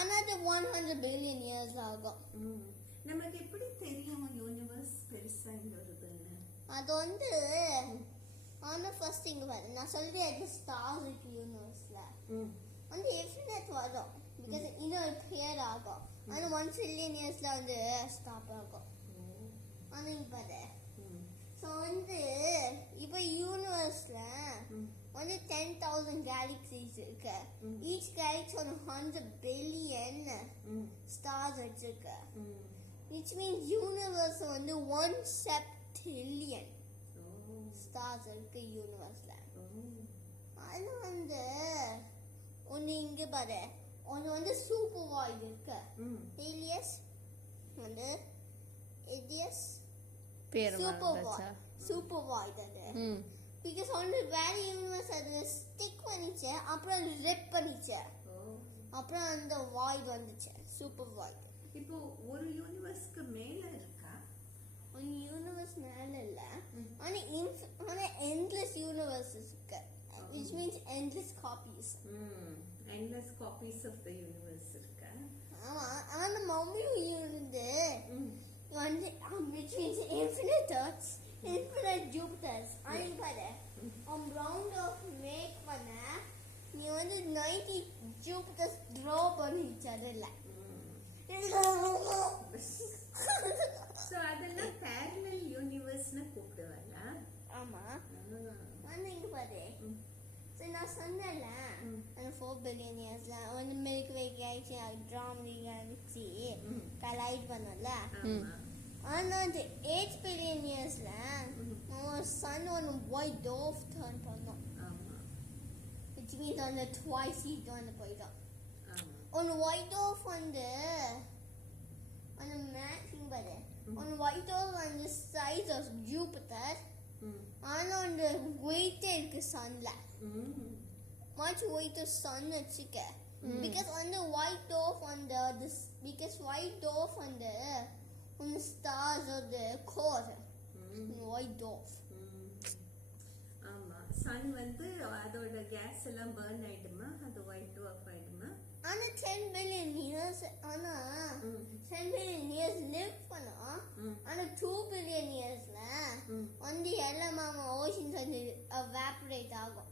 another 100 billion years ஆகும். நமக்கு எப்படி தெரியும் யூனிவர்ஸ் பெருசாங்க வருதுன்னு? அது வந்து ஃபர்ஸ்ட் திங் பாரு, நான் சொல்றேன் அந்த ஸ்டார்ஸ் இருக்கு யூனிவர்ஸ்ல வந்து இன்ஃபினிட் வரும். பிகாஸ் இன்னொரு கிளியர் ஆகும். ஆனால் 1 trillion இயர்ஸ்ல வந்து ஸ்டாப் ஆகும். ஆனால் இங்க பாரு, ஸோ வந்து இப்போ யூனிவர்ஸ்ல வந்து 10,000 கேலக்சிஸ் இருக்கு. ஈச் கேலக்ஸி ஒரு 100 பில்லியன் ஸ்டார்ஸ் வச்சிருக்கு. which means universe வந்து 1 septillion ஸ்டார்ஸ் இருக்கு யூனிவர்ஸ்ல. அது வந்து ஒன்று இங்க பாரு, ஒன்று வந்து சூப்பர் வாய்ட் இருக்கு. ஹீலியஸ் வந்து இடியஸ் சூப்பர் வாய்ட் அது. பிகாஸ் வந்து வேற யூனிவர்ஸ் அது ஸ்டிக் பண்ணிச்சு, அப்புறம் ரிப் பண்ணிச்சு, அப்புறம் அந்த வாய்ட் வந்துச்சு சூப்பர் வாய்ட். இப்போ ஒரு யூனிவர்ஸ்க்கு மேல இருக்கா? ஒரு யூனிவர்ஸ் மேல இல்ல, ஆனா endless universes இருக்கு. which means endless copies. endless copies of the universe இருக்கா? ஆமா, அந்த மம்மியும் இருந்து வந்து which means infinite earths, infinite jupiters. அது பாரு, round of make பண்ண நீ வந்து 90 jupiters draw பண்ணிச்சு அதுல. சோ அதெல்லாம் parallel universe னு கூப்பிடுவாங்க. ஆமா, வந்து இங்க பாரு, சோ நான் சொன்னேன்ல அந்த 4 billion yearsல வந்து milky way galaxy Andromeda galaxy collide பண்ணல. ஆனா அந்த 8 billion yearsல நம்ம sun one white dwarf turn பண்ணோம். which means on the twice heat on the போய்டும். on white dwarf வந்து on the matching பாரு, on white dwarf on the size of Jupiter, and on the weight இருக்கு sunல much weight of sun வச்சுக்க. because on the white dwarf on the this because white dwarf on the stars of the core white dwarf. ஆமா, Sun வந்து அதோட case எல்லாம் burn ஆயிடுமா, அது white dwarf ஆயிடுமா? ஆனா 10 billion years ஆனா 10 billion years live பண்ணோம். ஆனா 2 billion yearsல வந்து எல்லாம் ஓஷன்ஸ் வந்து evaporate ஆகும்.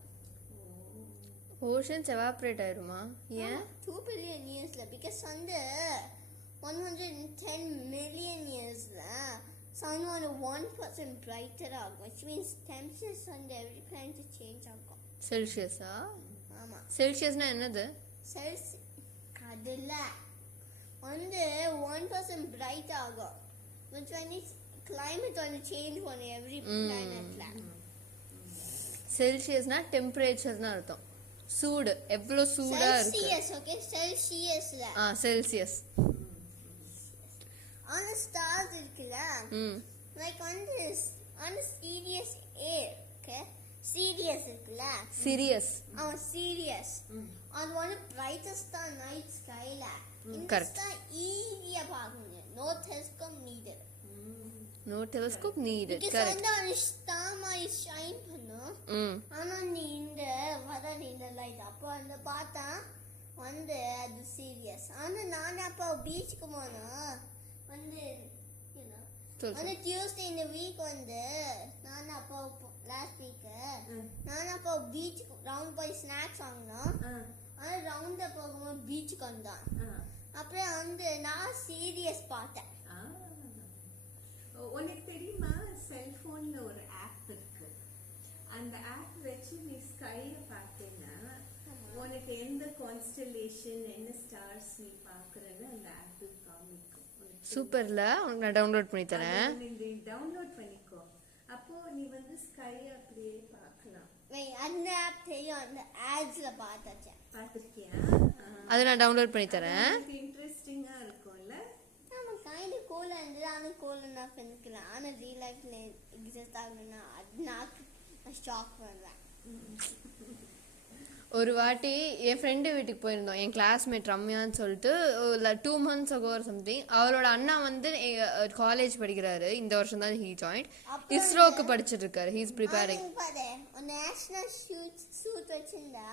ஓஷன்ஸ் எவாபரேட் ஆயிருமா? ஏன் 2 billion yearsல? பிகாஸ் வந்து 110 million yearsல sun வந்து 1% brighter ஆகும். which means temperatures வந்து every planet change ஆகும். செல்சியஸா? ஆமா, செல்சியஸ்னா என்னது? அதுல வந்து 1% bright ஆகும். which means climate வந்து change பண்ணு every planetல. செல்சியஸ்னா டெம்பரேச்சர்னா அர்த்தம். சூடு, எவ்வளவு சூடா இருக்கு. செல்சியஸ், ஓகே, செல்சியஸ்ல. செல்சியஸ். ஆன் ஸ்டார்ஸ் இருக்குல, லைக் வந்து ஆன் சீரியஸ் ஏ, ஓகே, சீரியஸ் இருக்குல, சீரியஸ். சீரியஸ் அது வந்து பிரைட்டஸ்ட் நைட் ஸ்கைல. கரெக்ட். ஈஸியா பார்க்க முடியும். No telescope needed. No telescope needed. Because Correct. வந்து ஸ்டார் மாதிரி ஷைன் பண்ணும். ஆனா நீ இந்த வர இந்த லைட் அப்போ அந்த பார்த்தா வந்து அது சீரியஸ். ஆனா நான் அப்போ பீச்சுக்கு போனோம் வந்து வந்து டியூஸ்டே இந்த வீக் வந்து நான் அப்போ லாஸ்ட் வீக் நான் அப்போ பீச்சுக்கு ரவுண்ட் போய் ஸ்நாக்ஸ் வாங்கினோம். ஆனா ரவுண்ட போகும்போது பீச்சுக்கு வந்தான். அப்புறம் வந்து நான் சீரியஸ் பார்த்தேன். உனக்கு தெரியுமா, செல்போன்ல ஒரு ஆப் இருக்கு. அந்த ஆப் வச்சு நீ ஸ்கைல பார்த்தேன்னா உனக்கு எந்த கான்ஸ்டலேஷன் என்ன ஸ்டார்ஸ் நீ பாக்குறன்னு அந்த ஆப் காமிக்கும். சூப்பர்ல, உனக்கு நான் டவுன்லோட் பண்ணி தரேன். நீ டவுன்லோட் பண்ணிக்கோ. அப்போ நீ வந்து ஸ்கை அப்படியே பார்க்கலாம். அந்த ஆப் தெரியும், அந்த ஆட்ஸ்ல பார்த்தாச்சேன். பார்த்திருக்கியா? அதை நான் டவுன்லோட் பண்ணி தரேன். இன்ட்ரெஸ்டிங்கா இருக்கும்ல. ஆமா, கைண்ட் கூலா இருந்தது. ஆனால் கூல் நான் பண்ணிக்கலாம். ஆனால் ரியல் லைஃப்ல எக்ஸிஸ்ட் ஆகணும்னா அது நான் ஷாக் பண்ணுவேன். ஒரு வாட்டி என் ஃப்ரெண்டு வீட்டுக்கு போயிருந்தோம். என் கிளாஸ்மேட் ரம்யான்னு சொல்லிட்டு 2 months ago or something. அவரோட அண்ணா வந்து காலேஜ் படிக்கிறாரு. இந்த வருஷம் தான் ஹீ ஜாயின். இஸ்ரோக்கு படிச்சுட்டு இருக்காரு. He is preparing. National suit வச்சிருந்தா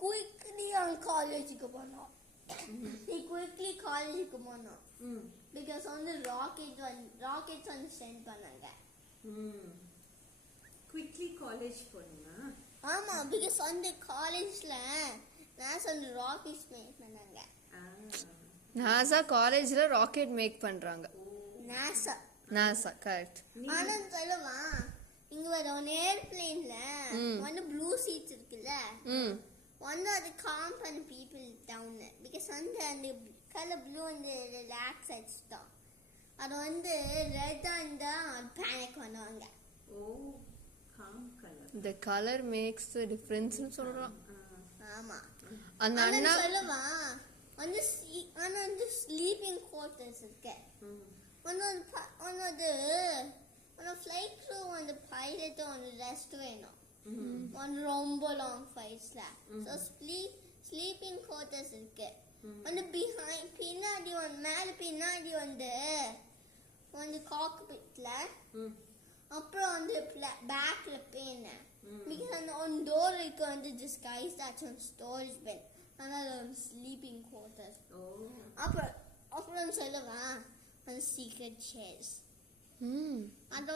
குயிக்லி காலேஜுக்கு போனோம். நீ குயிக்லி காலேஜுக்கு போனோம். பிகாஸ் வந்து ராக்கெட்ஸ் வந்து சென்ட் பண்ணாங்க. குயிக்லி காலேஜ் போனா? ஆமா, பிகாஸ் வந்து காலேஜ்ல நாசா வந்து ராக்கெட்ஸ் மேக் பண்ணாங்க. நாசா காலேஜ்ல ராக்கெட் மேக் பண்றாங்க. NASA correct. ஆனா சொல்லுவா, இங்க வர ஒரு ஏர்பிளேன்ல வந்து ப்ளூ சீட்ஸ் இருக்குல்ல, வந்து அது காம் பண்ண பீப்புள் டவுன். பிகாஸ் வந்து அந்த கலர் ப்ளூ வந்து ரிலாக்ஸ் ஆச்சுதான். அது வந்து ரெட்டா இருந்தா பேனிக் பண்ணுவாங்க. The color makes the difference னு சொல்றான். ஆமா, அந்த அண்ணா சொல்லுவா வந்து வந்து ஸ்லீப்பிங் குவார்ட்டர்ஸ் இருக்கு. ஒன்னது ஃப்ளைட் க்ரூ வந்து பைலட் வந்து ரெஸ்ட் வேணும். ஒன் ரொம்ப லாங் ஃப்ளைட்ஸ்ல ஸோ ஸ்லீப்பிங் குவார்ட்டர்ஸ் இருக்கு. வந்து பின்னாடி வந்து மேல பின்னாடி வந்து காக்பிட்ல, அப்புறம் வந்து பேக்ல பேன். பிகாஸ் அந்த ஒன் டோர் இருக்கு வந்து just guys that's one storage bed. அதனால ஒரு ஸ்லீப்பிங் குவார்ட்டர்ஸ். அப்புறம் சொல்லுவா அந்த சீக்ரெட் சேர்ஸ். அது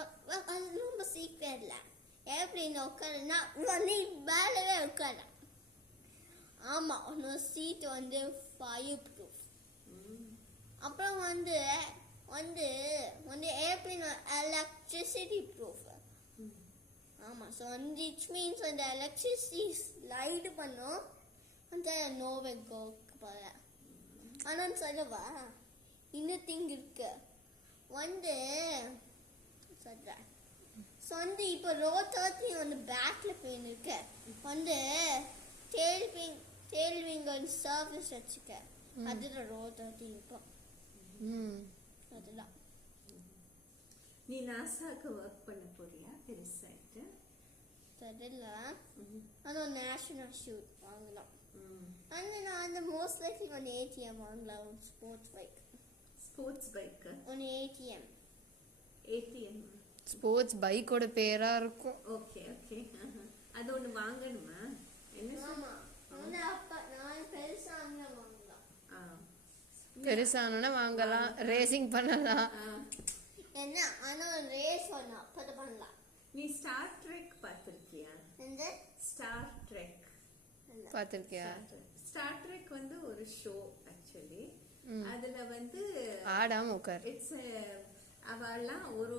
ரொம்ப சீக்ரெட்ல ஏர்பிளேன் உட்காருன்னா நீ மேலவே உட்கார. ஆமா, ஒன்று சீட் வந்து ஃபயர் ப்ரூஃப். அப்புறம் வந்து ஏர்பிளேன் எலக்ட்ரிசிட்டி ப்ரூஃப். ஆமா, ஸோ வந்து இட்ஸ் மீன்ஸ் அந்த எலக்ட்ரிசிட்டி ஸ்லைடு பண்ணும் அந்த நோவே கோக்கு போல. ஆனால் சொல்லவா இன்னும் திங் இருக்கு வந்து சொல்றேன். ஸோ வந்து இப்போ ரோ 30 வந்து பேக்ல பெயின் இருக்கு. வந்து டெய்ல் விங் வந்து சர்ஃபேஸ் வச்சுக்க, அதுல ரோ 30 இருக்கும். அதுதான். நீ நாசாக்கு ஒர்க் பண்ண போறியா பெருசாயிட்டு? தெரியல, அது ஒரு நேஷனல் ஷூட் வாங்கலாம். நான் அந்த மோஸ்ட் லைக்லி ஒரு ஏடிஎம் வாங்கலாம். ஸ்போர்ட்ஸ் பைக் ஒரு ஏடிஎம் ஸ்போர்ட்ஸ் பைக்கோட பேரா இருக்கும். ஓகே அது ஒன்று வாங்கணுமா? ஆமா, நான் பெருசானா வாங்கலாம், ரேசிங் பண்ணலாம். என்ன ஆனா ரேஸ் பண்ணலாம். நீ ஸ்டார் ட்ரெக் பார்த்திருக்கியா? ஸ்டார் ட்ரெக் பார்த்திருக்கியா? ஸ்டார் ட்ரெக் வந்து ஒரு ஷோ ஆக்சுவலி. அதுல வந்து ஆடாம உட்கார். இட்ஸ் அவெல்லாம் ஒரு